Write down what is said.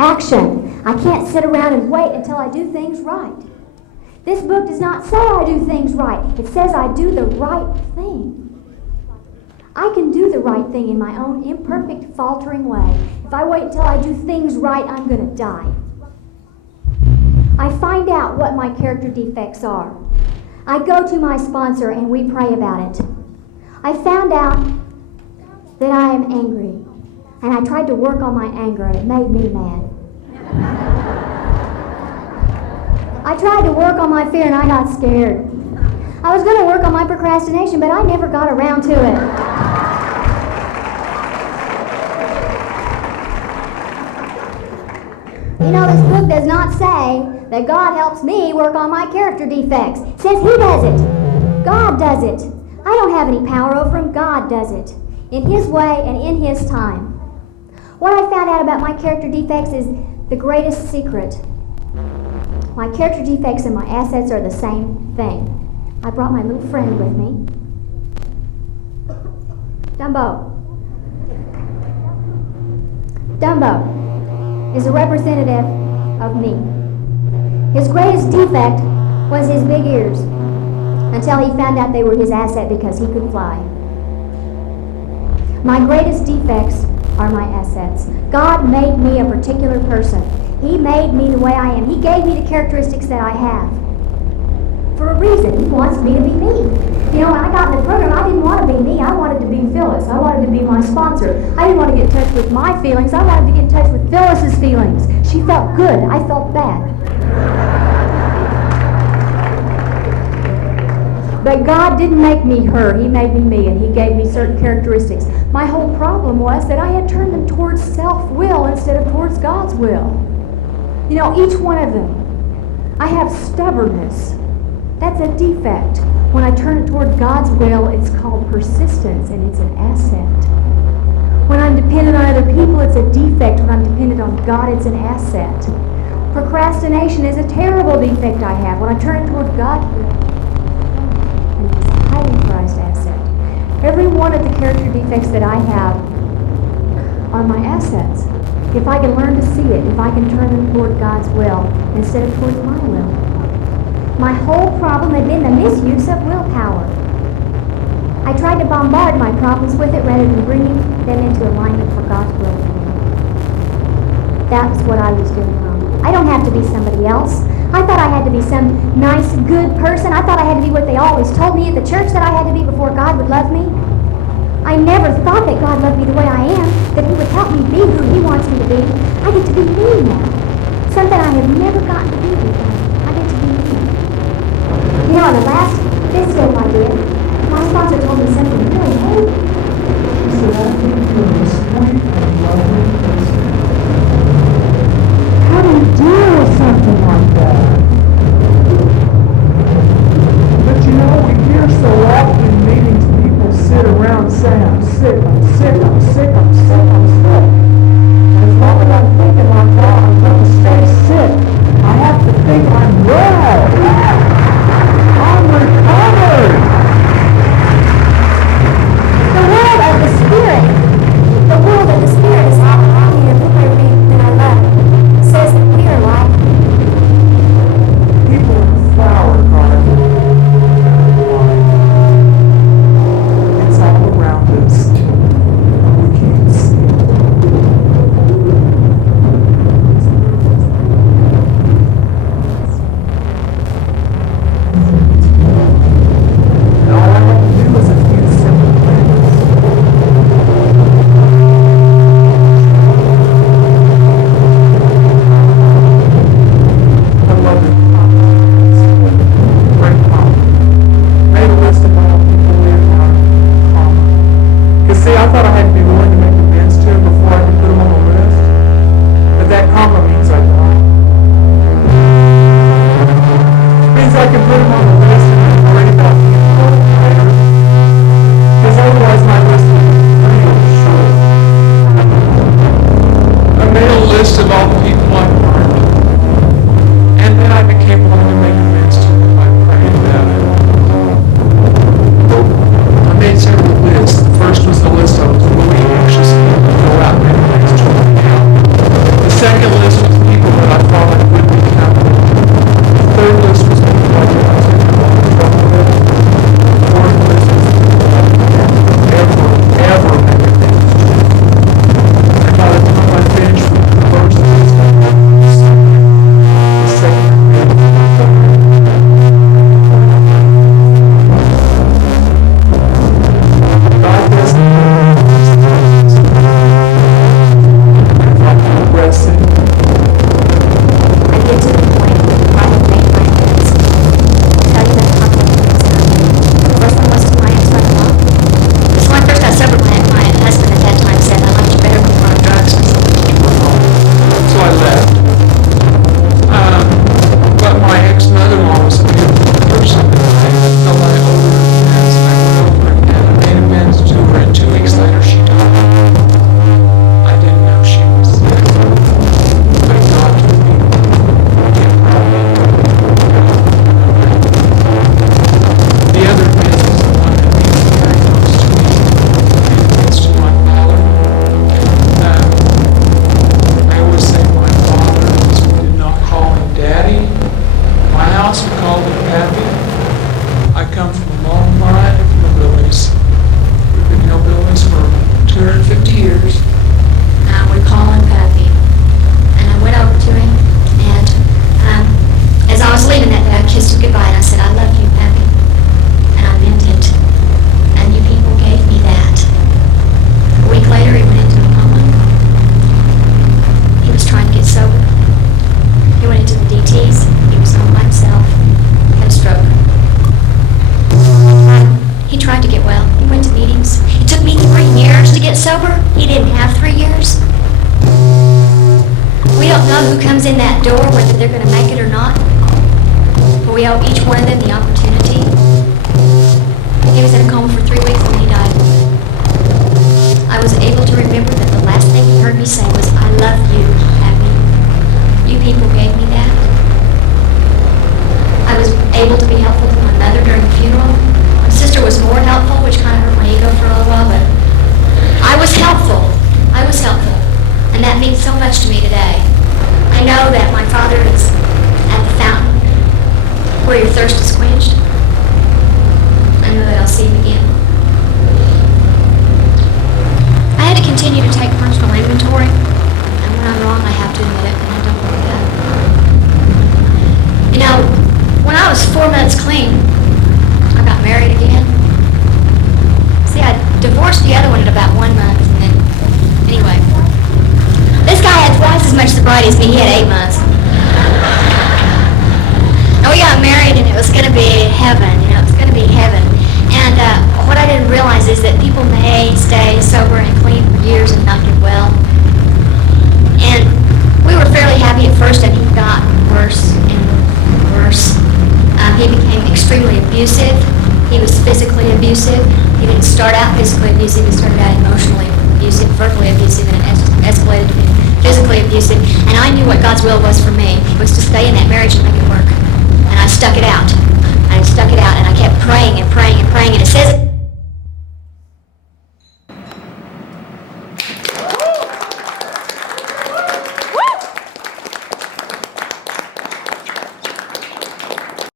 action. I can't sit around and wait until I do things right. This book does not say I do things right. It says I do the right thing. I can do the right thing in my own imperfect, faltering way. If I wait until I do things right, I'm going to die. I find out what my character defects are. I go to my sponsor and we pray about it. I found out that I am angry, and I tried to work on my anger, and it made me mad. I tried to work on my fear, and I got scared. I was going to work on my procrastination, but I never got around to it. You know, this book does not say that God helps me work on my character defects. It says He does it. God does it. I don't have any power over Him. God does it. In His way and in His time. What I found out about my character defects is the greatest secret. My character defects and my assets are the same thing. I brought my little friend with me. Dumbo. Dumbo is a representative of me. His greatest defect was his big ears, until he found out they were his asset because he could fly. My greatest defects are my assets. God made me a particular person. He made me the way I am. He gave me the characteristics that I have. For a reason. He wants me to be me. You know, when I got in the program, I didn't want to be me. I wanted to be Phyllis. I wanted to be my sponsor. I didn't want to get in touch with my feelings. I wanted to get in touch with Phyllis's feelings. She felt good. I felt bad. But God didn't make me her. He made me, and He gave me certain characteristics. My whole problem was that I had turned them towards self-will instead of towards God's will. You know, each one of them. I have stubbornness. That's a defect. When I turn it toward God's will, it's called persistence, and it's an asset. When I'm dependent on other people, it's a defect. When I'm dependent on God, it's an asset. Procrastination is a terrible defect I have. When I turn it toward God's will, and it's a highly prized asset. Every one of the character defects that I have are my assets. If I can learn to see it, if I can turn them toward God's will instead of towards my will. My whole problem had been the misuse of willpower. I tried to bombard my problems with it rather than bringing them into alignment for God's will. That's what I was doing wrong. I don't have to be somebody else. I thought I had to be some nice, good person. I thought I had to be what they always told me at the church that I had to be before God would love me. I never thought that God loved me the way I am, that He would help me be who He wants me to be. I get to be me now. Something I have never gotten to be before. I get to be me. You know, on the last fifth step I did, my sponsor told me something really heavy. She said, I think you're a sweet and lovely person. How do you deal with something like that? But you know, we hear so often in meetings, people sit around and say, I'm sick, I'm sick, I'm sick, I'm sick, I'm sick. And as long as I'm thinking like that, I'm going to stay sick. I have to think I'm well. I'm recovered. The world of the Spirit is all around me, and look everything that I love. It says that we are like People in the flower garden. It's all around us, but we can't see it. And all I have to do is a few simple things. I love it. Great comment. Made a list of all people we have common. Because see, I thought I had to be willing to make amends to them before I could put them on the list. But that comma means I don't. Means I can put them on the list and then worry about people later. Because otherwise my list would be real short. I made a list of all the people I've harmed. And then I became willing to make amends to them by praying about it. I made several lists. The first was the list I was really anxious to go out and make amends to them. The second list that door, whether they're going to make it or not. But we owe each one of them the opportunity. He was in a coma for 3 weeks when he died. I was able to remember that the last thing he heard me say was, "I love you, Abby. You people gave me that." I was able to be helpful to my mother during the funeral. My sister was more helpful, which kind of hurt my ego for a little while, but I was helpful. I was helpful. And that means so much to me today. I know that my Father is at the fountain where your thirst is quenched. I know that I'll see him again. I had to continue to take personal inventory, and when I'm wrong, I have to admit it, and I don't want that. You know, when I was 4 months clean, I got married again. See, I divorced the other one at about 1 month, and then, anyway. This guy had twice as much sobriety as me. He had 8 months. And we got married, and it was going to be heaven. You know, it was going to be heaven. And what I didn't realize is that people may stay sober and clean for years and not get well. And we were fairly happy at first, and he got worse and worse. He became extremely abusive. He was physically abusive. He didn't start out physically abusive. He started out emotionally abusive, verbally abusive, and it escalated to being physically abusive. And I knew what God's will was for me, was to stay in that marriage and make it work. And I stuck it out. And I stuck it out, and I kept praying and praying.